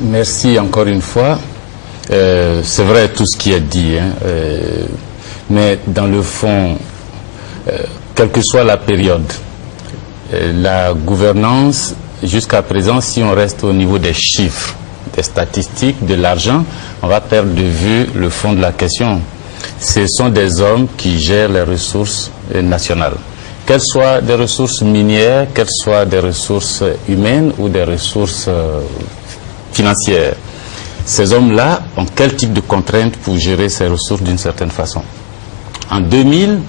Merci encore une fois. C'est vrai tout ce qui est dit, hein, mais dans le fond, quelle que soit la période, la gouvernance, jusqu'à présent, si on reste au niveau des chiffres, des statistiques, de l'argent, on va perdre de vue le fond de la question. Ce sont des hommes qui gèrent les ressources nationales. Qu'elles soient des ressources minières, qu'elles soient des ressources humaines ou des ressources financières. Ces hommes-là ont quel type de contraintes pour gérer ces ressources d'une certaine façon? En 2000,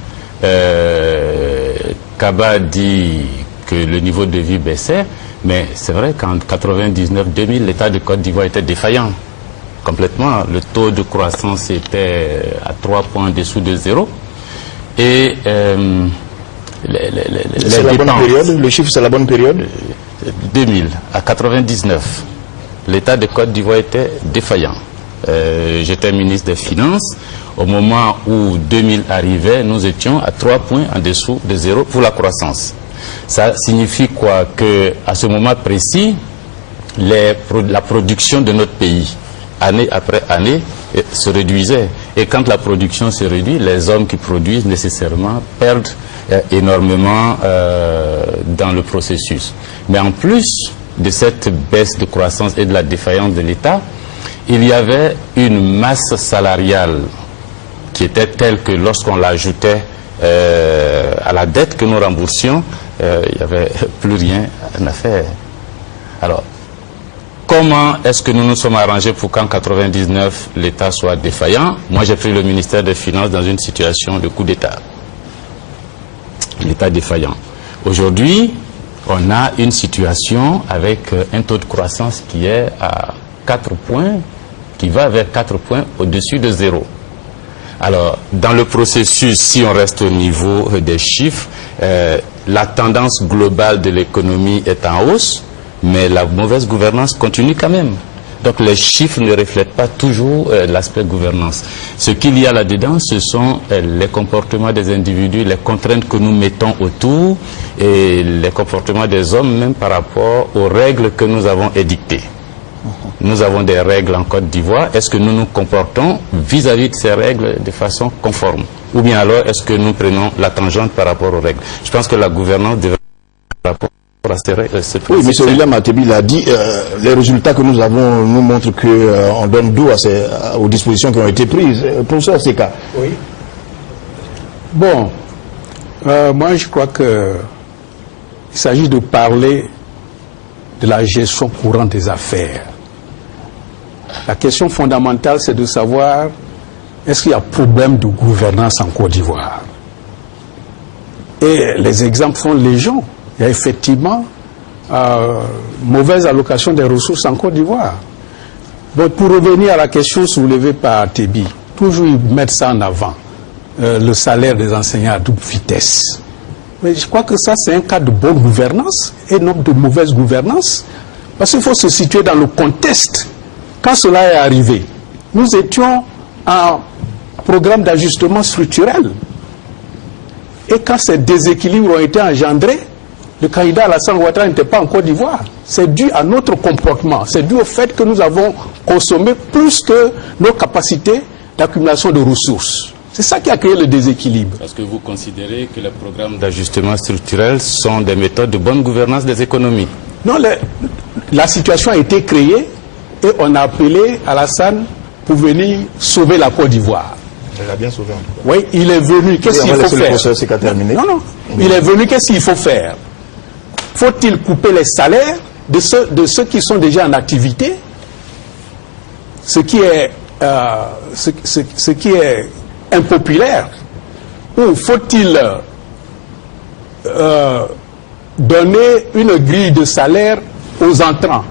Kaba dit que le niveau de vie baissait, mais c'est vrai qu'en 99-2000, l'État de Côte d'Ivoire était défaillant. Complètement. Le taux de croissance était à 3 points en dessous de 0. Et c'est la bonne période? Le chiffre, c'est la bonne période? 2000 à 99. L'État de Côte d'Ivoire était défaillant. J'étais ministre des Finances. Au moment où 2000 arrivait, nous étions à 3 points en dessous de 0 pour la croissance. Ça signifie quoi? Que à ce moment précis, la production de notre pays, année après année, se réduisait. Et quand la production se réduit, les hommes qui produisent nécessairement perdent énormément dans le processus. Mais en plus de cette baisse de croissance et de la défaillance de l'État, il y avait une masse salariale qui était telle que lorsqu'on l'ajoutait à la dette que nous remboursions, il n'y avait plus rien à faire. Alors, comment est-ce que nous nous sommes arrangés pour qu'en 99, l'État soit défaillant? Moi, j'ai pris le ministère des Finances dans une situation de coup d'État. L'État défaillant. Aujourd'hui, on a une situation avec un taux de croissance qui est à 4 points, qui va vers 4 points au-dessus de 0. Alors, dans le processus, si on reste au niveau des chiffres, la tendance globale de l'économie est en hausse, mais la mauvaise gouvernance continue quand même. Donc les chiffres ne reflètent pas toujours l'aspect gouvernance. Ce qu'il y a là-dedans, ce sont les comportements des individus, les contraintes que nous mettons autour et les comportements des hommes même par rapport aux règles que nous avons édictées. Nous avons des règles en Côte d'Ivoire. Est-ce que nous nous comportons vis-à-vis de ces règles de façon conforme? Ou bien alors, est-ce que nous prenons la tangente par rapport aux règles? Je pense que la gouvernance devrait rapport à ces règles. Oui, M. William Atebi l'a dit, les résultats que nous avons nous montrent qu'on donne dos aux dispositions qui ont été prises. Professeur Seka. Oui. Bon, moi je crois que il s'agit de parler de la gestion courante des affaires. La question fondamentale, c'est de savoir est-ce qu'il y a problème de gouvernance en Côte d'Ivoire. Et les exemples sont légion. Il y a effectivement mauvaise allocation des ressources en Côte d'Ivoire. Bon, pour revenir à la question soulevée par Tebi, toujours mettre ça en avant, le salaire des enseignants à double vitesse. Mais je crois que ça, c'est un cas de bonne gouvernance et non de mauvaise gouvernance. Parce qu'il faut se situer dans le contexte. Quand cela est arrivé, nous étions en programme d'ajustement structurel. Et quand ces déséquilibres ont été engendrés, le candidat Alassane Ouattara n'était pas en Côte d'Ivoire. C'est dû à notre comportement. C'est dû au fait que nous avons consommé plus que nos capacités d'accumulation de ressources. C'est ça qui a créé le déséquilibre. Parce que vous considérez que les programmes d'ajustement structurel sont des méthodes de bonne gouvernance des économies? Non, la situation a été créée et on a appelé Alassane pour venir sauver la Côte d'Ivoire. Il a bien sauvé en tout cas. Oui, il est venu. Qu'est-ce qu'il faut faire? Non, non. Il est venu. Qu'est-ce qu'il faut faire? Faut-il couper les salaires de ceux qui sont déjà en activité? Ce qui est impopulaire. Ou faut-il donner une grille de salaire aux entrants?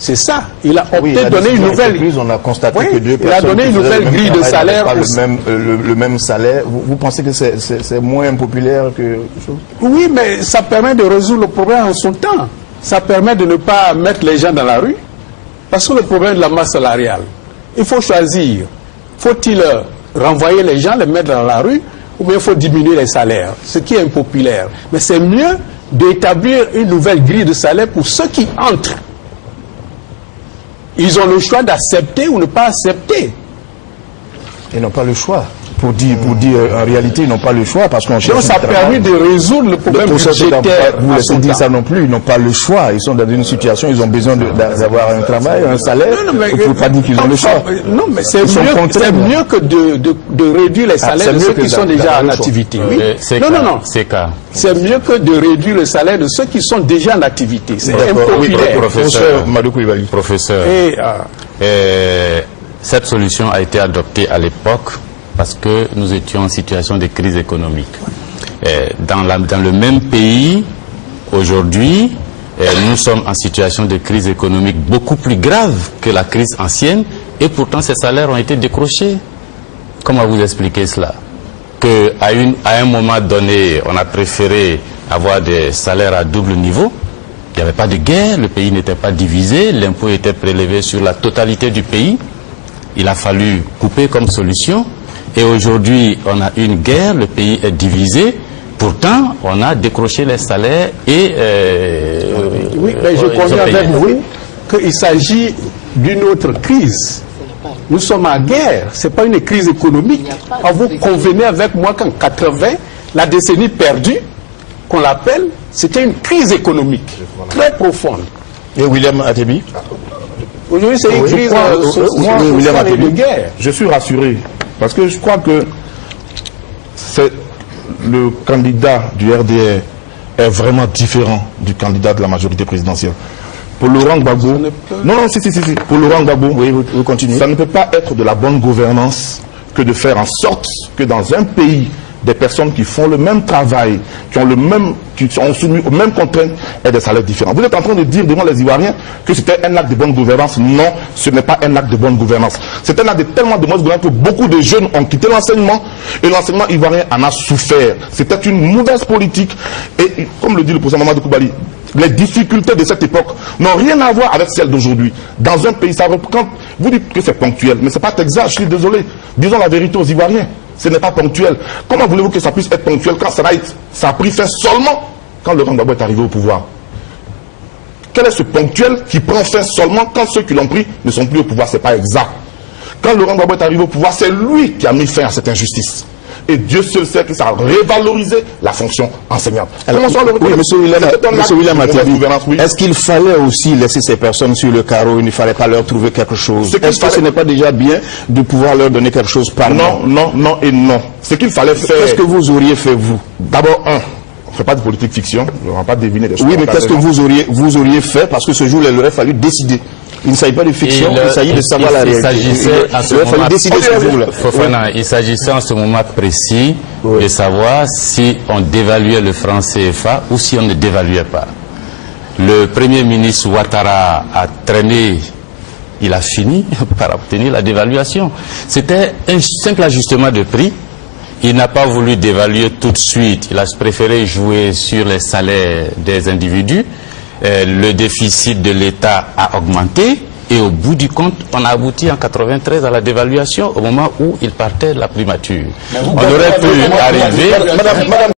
C'est ça. Il a opté de donner une nouvelle. On a constaté que deux personnes. Il a donné une nouvelle grille de salaire. Pas le même salaire. Vous pensez que c'est moins impopulaire que chose? Oui, mais ça permet de résoudre le problème en son temps. Ça permet de ne pas mettre les gens dans la rue. Parce que le problème de la masse salariale, il faut choisir. Faut-il renvoyer les gens, les mettre dans la rue, ou bien il faut diminuer les salaires, ce qui est impopulaire. Mais c'est mieux d'établir une nouvelle grille de salaire pour ceux qui entrent Ils ont le choix d'accepter ou ne pas accepter. Ils n'ont pas le choix. Pour dire en réalité, ils n'ont pas le choix parce qu'on cherche. Donc ça a permis de résoudle le problème budgétaire. Vous laissez dire ça non plus, ils n'ont pas le choix. Ils sont dans une situation, ils ont besoin d'avoir un travail, un salaire. Il ne faut pas dire qu'ils ont le choix. Non, mais c'est mieux que de réduire les salaires de ceux qui sont déjà en activité. Oui. Non. C'est mieux que de réduire le salaire de ceux qui sont déjà en activité. C'est impopulaire. Professeur, cette solution a été adoptée à l'époque parce que nous étions en situation de crise économique. Dans le même pays, aujourd'hui, nous sommes en situation de crise économique beaucoup plus grave que la crise ancienne, et pourtant ces salaires ont été décrochés. Comment vous expliquez cela? Qu'à un moment donné, on a préféré avoir des salaires à double niveau. Il n'y avait pas de guerre, le pays n'était pas divisé, l'impôt était prélevé sur la totalité du pays. Il a fallu couper comme solution. Et aujourd'hui, on a une guerre, le pays est divisé. Pourtant, on a décroché les salaires et... oui, mais je conviens avec vous qu'il s'agit d'une autre crise. Nous sommes en guerre, ce n'est pas une crise économique. Vous convenez avec moi qu'en 80, la décennie perdue, qu'on l'appelle, c'était une crise économique très profonde. Et William Atebi? Aujourd'hui, c'est une crise sociale et de guerre. Je suis rassuré. Parce que je crois que le candidat du RDR est vraiment différent du candidat de la majorité présidentielle. Pour Laurent Gbagbo, pour Laurent Gbagbo, oui, vous continuez. Ça ne peut pas être de la bonne gouvernance que de faire en sorte que dans un pays, des personnes qui font le même travail, qui sont soumis aux mêmes contraintes et des salaires différents. Vous êtes en train de dire devant les Ivoiriens que c'était un acte de bonne gouvernance. Non, ce n'est pas un acte de bonne gouvernance. C'est un acte de tellement de bonne gouvernance que beaucoup de jeunes ont quitté l'enseignement et l'enseignement ivoirien en a souffert. C'était une mauvaise politique et comme le dit le président Mamadou Koulibaly, les difficultés de cette époque n'ont rien à voir avec celles d'aujourd'hui. Dans un pays, quand vous dites que c'est ponctuel, mais ce n'est pas exact, je suis désolé. Disons la vérité aux Ivoiriens. Ce n'est pas ponctuel. Comment voulez-vous que ça puisse être ponctuel quand ça a pris fin seulement quand Laurent Gbagbo est arrivé au pouvoir? Quel est ce ponctuel qui prend fin seulement quand ceux qui l'ont pris ne sont plus au pouvoir? Ce n'est pas exact. Quand Laurent Gbagbo est arrivé au pouvoir, c'est lui qui a mis fin à cette injustice. Et Dieu seul sait que ça a revalorisé la fonction enseignante. Alors, oui, monsieur William Atebi, est-ce qu'il fallait aussi laisser ces personnes sur le carreau? Il ne fallait pas leur trouver quelque chose? Est-ce que ce n'est pas déjà bien de pouvoir leur donner quelque chose par Non, non, non et non. Ce qu'il fallait faire... Qu'est-ce que vous auriez fait, vous? D'abord, on ne fait pas de politique fiction, on ne va pas deviner des choses. Oui, mais qu'est-ce que vous auriez fait? Parce que ce jour-là, il aurait fallu décider. Il ne s'agit pas de fiction, il s'agit de savoir la réalité. Il s'agissait en ce moment précis de savoir si on dévaluait le franc CFA ou si on ne dévaluait pas. Le Premier ministre Ouattara a traîné, il a fini par obtenir la dévaluation. C'était un simple ajustement de prix. Il n'a pas voulu dévaluer tout de suite. Il a préféré jouer sur les salaires des individus. Le déficit de l'État a augmenté et au bout du compte, on a abouti en 93 à la dévaluation au moment où il partait de la primature. On aurait pu arriver...